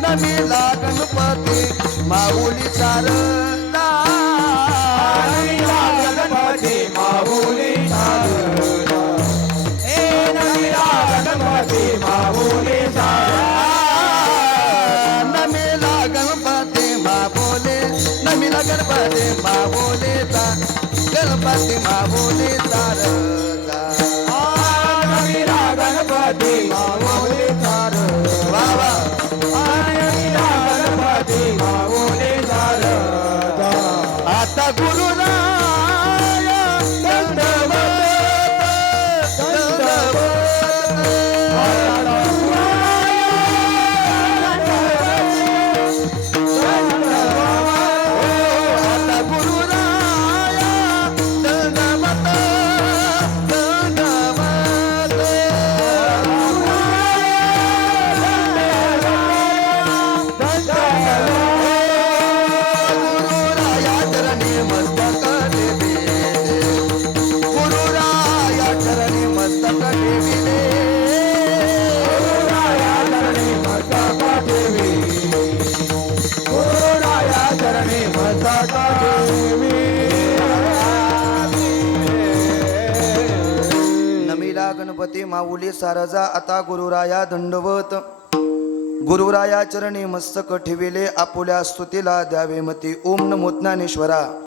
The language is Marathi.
नमीला गणपती माऊली सारजा गणपती माऊली गणपती माऊली नमीला गणपती माऊली नमीला गणपती माऊली गणपती माऊली सारजा गणपती माऊली सारदा आता गुरु गणपती माऊली सारजा आता गुरुराया दंडवत. गुरुराया चरणी मस्तक ठेविले आपुल्या स्तुतीला द्यावे मती. ओम नमो ज्ञानेश्वरा.